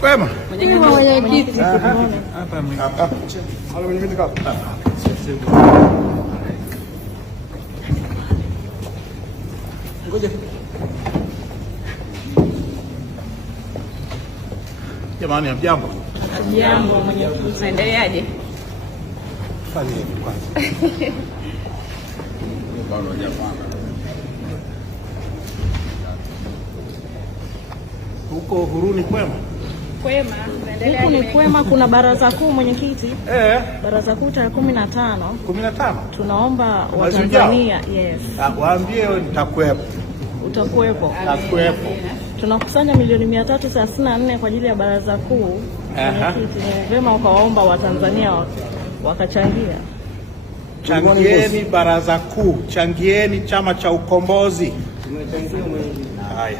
Kwema. Mwenyekiti. Hapa mwenyekiti hapa. Ngoja. Jamani, hamjambo? Jambo mwenyekiti. Naendeleaje? Fanya hivi kwanza. Bado hajapanga. Huko Huruni kwema? Kwema. Naendeleaje? Huko ni kwema, kuna baraza kuu mwenyekiti. Baraza kuu tarehe 15. 15? Tunaomba Watanzania, yes. Waambie nitakuwepo. Utakuwepo? Nitakuwepo. Tunakusanya milioni 334 kwa ajili ya baraza kuu. Mwenyekiti, ni vyema ukawaomba Watanzania wakachangia. Changieni baraza kuu, changieni Chama cha Ukombozi. Haya.